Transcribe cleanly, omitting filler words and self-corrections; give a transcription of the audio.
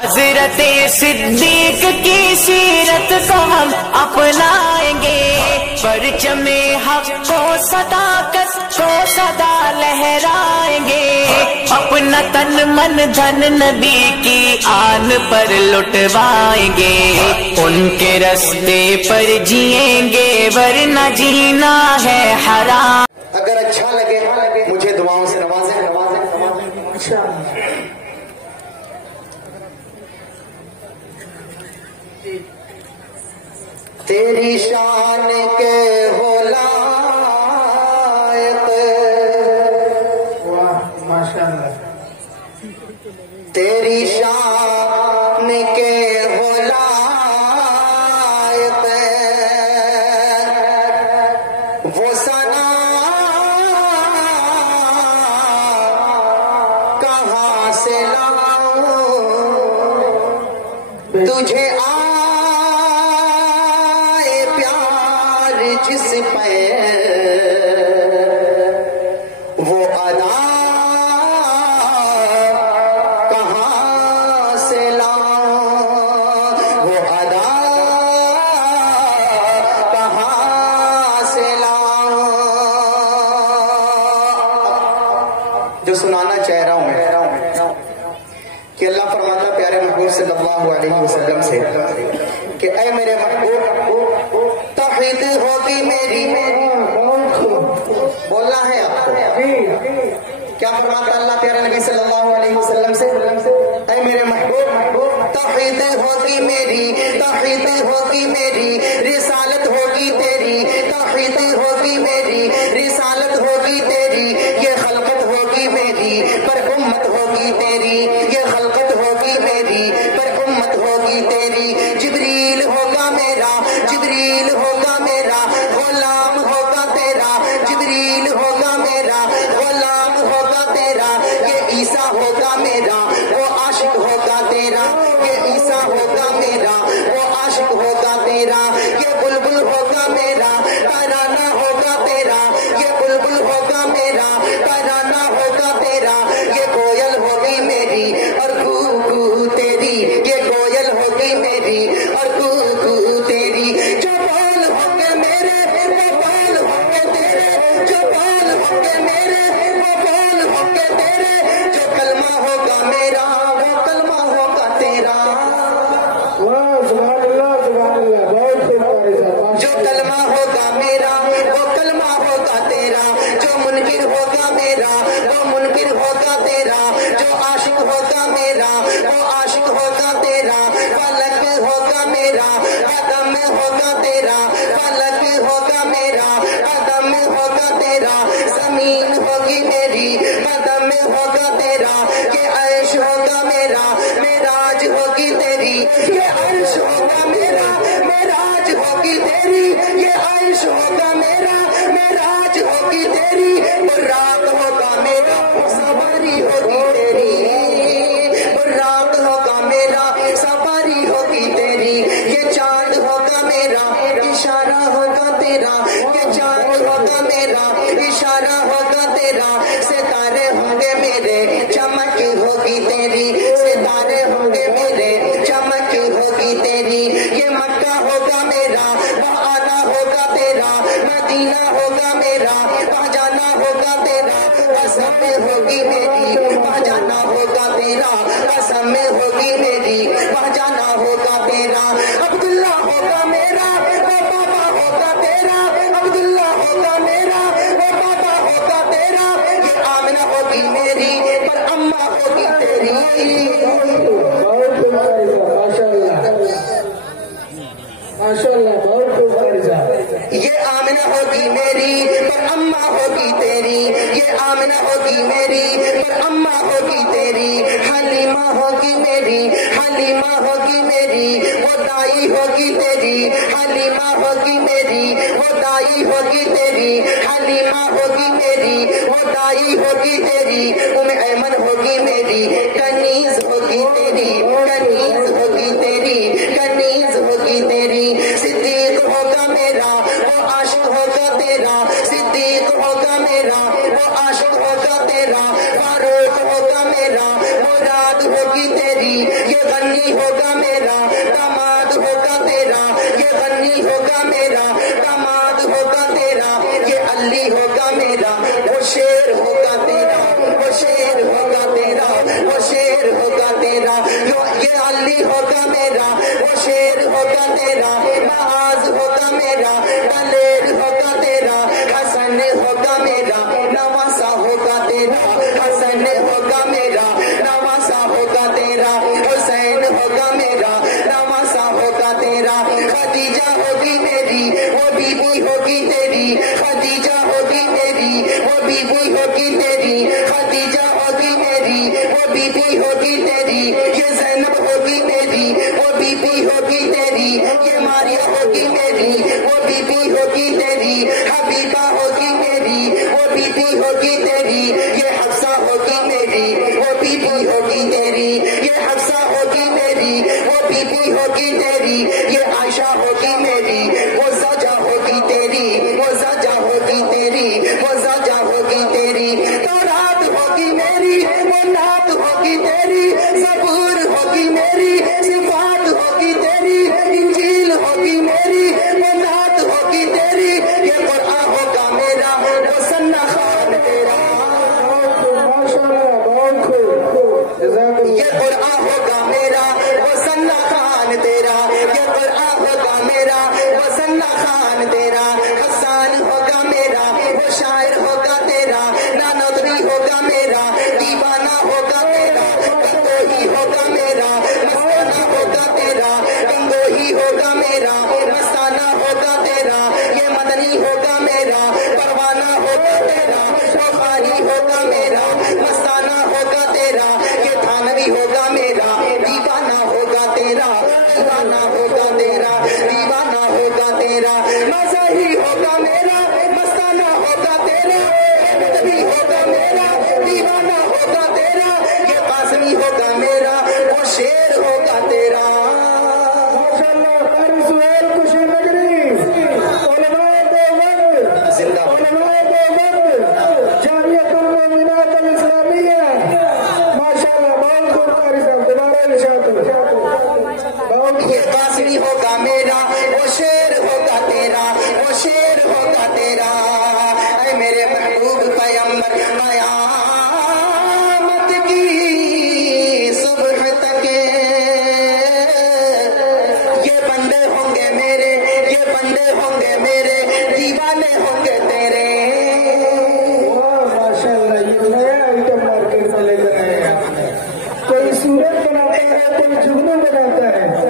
حضرت صدیق کی سیرت کو ہم اپنائیں گے، پرچم حق کو صداقت کو سدا لہرائیں گے، اپنا تن من دھن نبی کی آن پر لٹوائیں گے، ان کے راستے پر جئیں گے ورنہ جینا ہے حرام۔ اگر اچھا لگے مجھے دعاؤں سے نوازیں۔ تیری شان کے ہو لائق، تیری شان کے ہو لائق، وہ ثنا کہاں سے لاؤں، تجھے جس پہ وہ ادا کہاں سے لاؤں، وہ ادا کہاں سے لاؤں، جو سنانا چاہ رہا ہوں میں کہ اللہ فرماتا پیارے محبوب صلی اللہ علیہ وسلم سے کہ اے میرے محبوب توحید ہوگی میری، بولنا ہے آپ کو، کیا فرماتا اللہ پیارے نبی صلی اللہ علیہ وسلم سے، اے میرے محبوب توحید ہوگی میری، توحید ہوگی میری، رسالت ہوگی تیری، توحید ہوگی میری، رسالت ہوگی تیری، یہ خلقت ہوگی میری پر امت ہوگی تیری، یہ خلقت ہوگی میری پر امت ہوگی تیری، جبریل ہوگا میرا، جبریل ہوگا میرا غلام ہوگا تیرا، جبریل ہوگا میرا غلام ہوگا تیرا، یہ عیسیٰ ہوگا میرا وہ عاشق ہوگا تیرا، یہ عیسیٰ ہوگا میرا وہ عاشق ہوگا تیرا، یہ بلبل ہوگا میرا ترانہ ہوگا تیرا، یہ بلبل ہوگا میرا ترانہ ہوگا تیرا، یہ کوئل ہوگی میری اور کوکو تیری، یہ کوئل ہوگی میری اور کوکو تیری، جو بال ہوں گے میرے وہ بال ہوں گے تیرے، جو بال ہوں گے میرے وہ بال ہوں گے تیرے، جو کلمہ ہوگا میرا وہ کلمہ ہوگا تیرا، جو کلمہ ہوگا میرا وہ کلمہ ہوگا تیرا، جو منکر ہوگا میرا وہ منکر ہوگا تیرا، جو عاشق ہوگا میرا وہ عاشق ہوگا تیرا، فلک ہوگا میرا قدم ہوگا تیرا، فلک ہوگا میرا قدم ہوگا تیرا، زمین ہوگی میری قدم ہوگا تیرا، یہ عرش ہوگا میرا معراج ہوگی تیری، یہ عرش ہوگا میرا معراج ہوگی تیری، یہ عرش ہوگا میرا معراج ہوگی تیری، براق ہوگا میرا سواری ہوگی تیری، براق ہوگا میرا سواری ہوگی تیری، یہ چاند ہوگا میرا اشارہ ہوگا تیرا، یہ چاند ہوگا میرا اشارہ ہوگا تیرا، ستارے ہوں گے میرے چمک ہوگی تیری، ستارے ہوں گے میرے چمک ہوگی تیری، یہ مکہ ہوگا میرا وہاں آنا ہوگا تیرا، مدینہ ہوگا میرا وہاں جانا ہوگا تیرا، قسم میں ہوگی میری وہاں جانا ہوگا تیرا، قسم میں ہوگی میری وہاں جانا ہوگا تیرا، عبداللہ ہوگا میرا وہ بابا ہوگا تیرا، عبداللہ ہوگا میرا وہ بابا ہوگا تیرا، یہ آمنہ ہوگی میری پر اماں ہوگی تیری، یہ آمنہ ہوگی میری پر اماں ہوگی تیری، یہ آمنہ ہوگی میری پر اماں ہوگی تیری، حلیمہ ہوگی میری، حلیمہ ہوگی میری وہ دائی ہوگی تیری، حلیمہ ہوگی میری وہ دائی ہوگی تیری، حلیمہ ہوگی میری وہ دائی ہوگی تیری، ایمن ہوگی میری کنیز ہوگی تیری، کنیز ہوگی تیری، کنیز ہوگی تیری، صدیق ہوگا میرا وہ عاشق ہوگا تیرا، صدیق ہوگا میرا وہ عاشق ہوگا تیرا، فاروق ہوگا میرا مراد ہوگی تیری، یہ غنی ہوگا میرا داماد ہوگا تیرا، یہ غنی ہوگا میرا داماد ہوگا تیرا، یہ علی ہوگا میرا وہ شیر ہوگا تیرا، وہ شیر ہوگا تیرا، وہ شیر ہوگا تیرا، یہ علی ہوگا میرا وہ شیر ہوگا تیرا، معاذ ہوگا میرا دلیر ہوگا تیرا، حسن ہوگا میرا نواسا ہوگا تیرا، حسن ہوگا میرا نواسا ہوگا تیرا، حسین ہوگا میرا نواسا ہوگا تیرا، خدیجہ ہوگی میری وہ بی بی ہوگی تیری، خدیجہ ہوگی میری وہ بی بی ہوگی تیری، خدیجہ ہوگی میری وہ بی بی ہوگی تیری، یہ زینب ہوگی میری وہ بی بی ہوگی تیری، یہ ماریا ہوگی میری وہ بی بی ہوگی تیری، حبیبہ ہوگی میری وہ بی بی ہوگی تیری، یہ حفصہ ہوگی میری وہ بی بی ہوگی تیری، یہ حفصہ ہوگی میری وہ بی بی ہوگی تیری، یہ عائشہ ہوگی میری وہ زوجہ ہوگی تیری، وہ زوجہ ہوگی تیری، وہ زوجہ ہوگی تیری، تورات ہوگی میری وہ نعت ہوگی تیری، زبور ہوگی میری صفات ہوگی تیری، انجیل ہوگی میری وہ نعت ہوگی تیری، یہ قرآن ہوگا میرا وہ سنا خان تیرا، یہ قرآن ہوگا میرا وہ سنا خان تیرا، یہ قرآن ہوگا میرا وہ سنا خان تیرا، حسان ہوگا میرا وہ شاعر ہوگا تیرا، نانوتری ہوگا میرا دیوانہ ہوگا تیرا، گنگوہی ہوگا میرا مستانہ ہوگا تیرا، گنگوہی ہوگا میرا مستانہ ہوگا تیرا، یہ مدنی ہوگا میرا پروانہ ہوگا تیرا، بخاری ہوگا میرا مستانہ ہوگا تیرا، یہ تھانوی ہوگا میرا دیوانہ ہوگا تیرا، دیوانہ ہوگا تیرا، دیوانہ ہوگا تیرا، مظہری ہوگا میرا مستانہ ہوگا تیرا، مدنی ہوگا میرا دیوانہ ہوگا تیرا، یہ قاسمی ہوگا میرا وہ شیر ہوگا تیرا۔ یہ قاسمی ہوگا میرا وہ شیر ہوگا تیرا، وہ شیر ہوگا تیرا، اے میرے محبوب پیغمبر قیامت کی صبح تک یہ بندے ہوں گے میرے، یہ بندے ہوں گے میرے، دیوانے ہوں گے تیرے۔ ماشاءاللہ یہ نیا آئٹم مارکیٹ میں لے کر آئے ہیں، کوئی سورت بناتا ہے کوئی جگنو بناتا ہے،